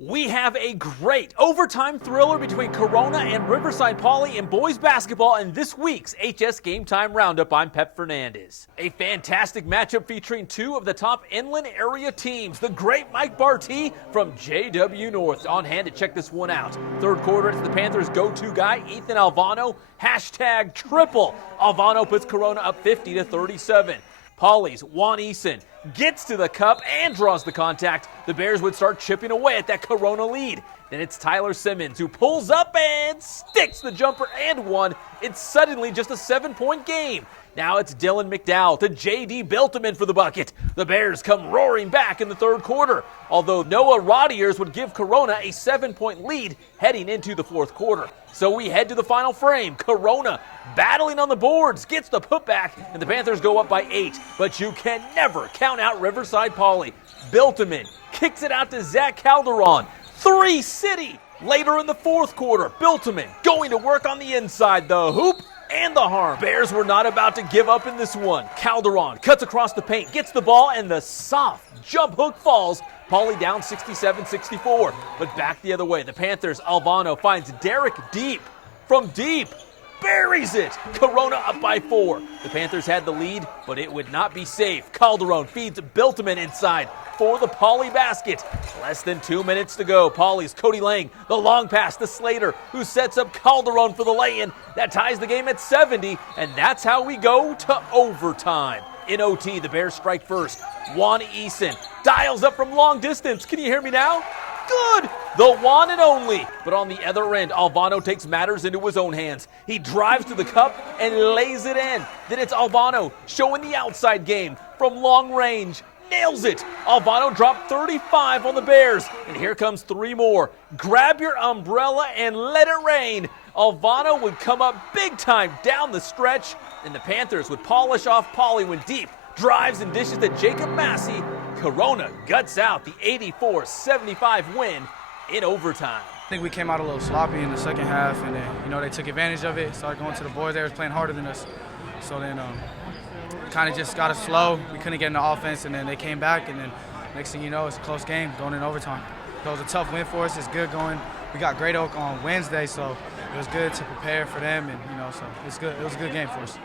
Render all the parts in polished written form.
We have a great overtime thriller between Corona and Riverside Poly in boys basketball in this week's HS Game Time Roundup. I'm Pep Fernandez. A fantastic matchup featuring two of the top inland area teams. The great Mike Barty from JW North on hand to check this one out. Third quarter, it's the Panthers' go-to guy, Ethan Alvano. Hashtag triple. Alvano puts Corona up 50-37. Poly's Juan Eason gets to the cup and draws the contact. The Bears would start chipping away at that Corona lead. Then it's Tyler Simmons who pulls up and sticks the jumper and one. It's suddenly just a 7-point game. Now it's Dylan McDowell to J.D. Beltman for the bucket. The Bears come roaring back in the third quarter, although Noah Rodiers would give Corona a 7-point lead heading into the fourth quarter. So we head to the final frame. Corona battling on the boards, gets the putback, and the Panthers go up by 8. But you can never count out Riverside Poly. Beltman kicks it out to Zach Calderon. 3 City later in the fourth quarter. Beltman going to work on the inside, the hoop and the harm. Bears were not about to give up in this one. Calderon cuts across the paint, gets the ball, and the soft jump hook falls. Poly down 67-64, but back the other way. The Panthers, Alvano finds Derek deep. From deep, buries it. Corona up by 4. The Panthers had the lead, but it would not be safe. Calderon feeds Beltman inside for the Poly basket. Less than 2 minutes to go. Poly's Cody Lang, the long pass to Slater, who sets up Calderon for the lay-in. That ties the game at 70, and that's how we go to overtime. In OT, the Bears strike first. Juan Eason dials up from long distance. Can you hear me now? Good! The one and only. But on the other end, Alvano takes matters into his own hands. He drives to the cup and lays it in. Then it's Alvano showing the outside game from long range. Nails it. Alvano dropped 35 on the Bears. And here comes 3 more. Grab your umbrella and let it rain. Alvano would come up big time down the stretch, and the Panthers would polish off Poly when deep. Drives and dishes to Jacob Massey. Corona guts out the 84-75 win in overtime. I think we came out a little sloppy in the second half, and then, they took advantage of it, started going to the boards. They were playing harder than us. So then kind of just got us slow. We couldn't get in the offense, and then they came back, and then next thing you know, it's a close game going in overtime. So it was a tough win for us. It's good going. We got Great Oak on Wednesday, so it was good to prepare for them, and so it's good. It was a good game for us.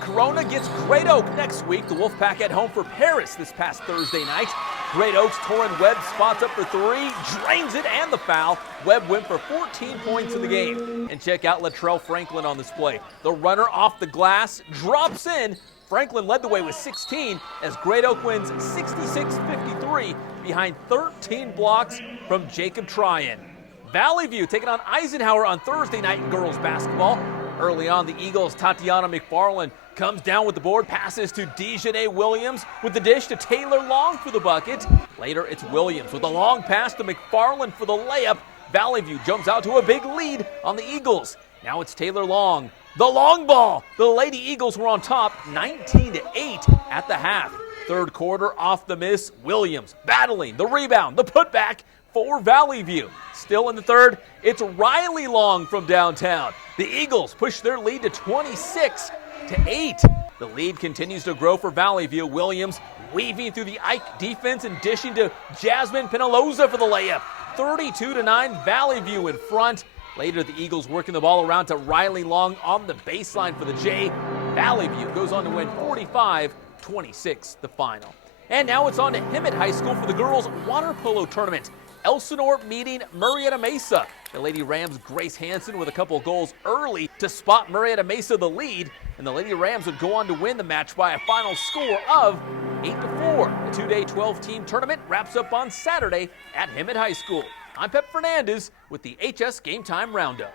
Corona gets Great Oak next week. The Wolfpack at home for Perris this past Thursday night. Great Oak's Torrin Webb spots up for 3, drains it and the foul. Webb went for 14 points in the game. And check out Latrell Franklin on display. The runner off the glass drops in. Franklin led the way with 16 as Great Oak wins 66-53 behind 13 blocks from Jacob Tryon. Valley View taking on Eisenhower on Thursday night in girls basketball. Early on, the Eagles' Tatiana McFarland comes down with the board, passes to Dejanay Williams with the dish to Taylor Long for the bucket. Later, it's Williams with a long pass to McFarland for the layup. Valley View jumps out to a big lead on the Eagles. Now it's Taylor Long. The long ball. The Lady Eagles were on top 19-8 at the half. Third quarter off the miss. Williams battling the rebound, the putback for Valley View. Still in the third, it's Riley Long from downtown. The Eagles push their lead to 26-8. The lead continues to grow for Valley View. Williams weaving through the Ike defense and dishing to Jasmine Penaloza for the layup. 32-9, Valley View in front. Later, the Eagles working the ball around to Riley Long on the baseline for the J. Valley View goes on to win 45-26, the final. And now it's on to Hemet High School for the girls' water polo tournament. Elsinore meeting Murrieta Mesa. The Lady Rams' Grace Hansen with a couple of goals early to spot Murrieta Mesa the lead. And the Lady Rams would go on to win the match by a final score of 8-4. The 2-day 12-team tournament wraps up on Saturday at Hemet High School. I'm Pep Fernandez with the HS Game Time Roundup.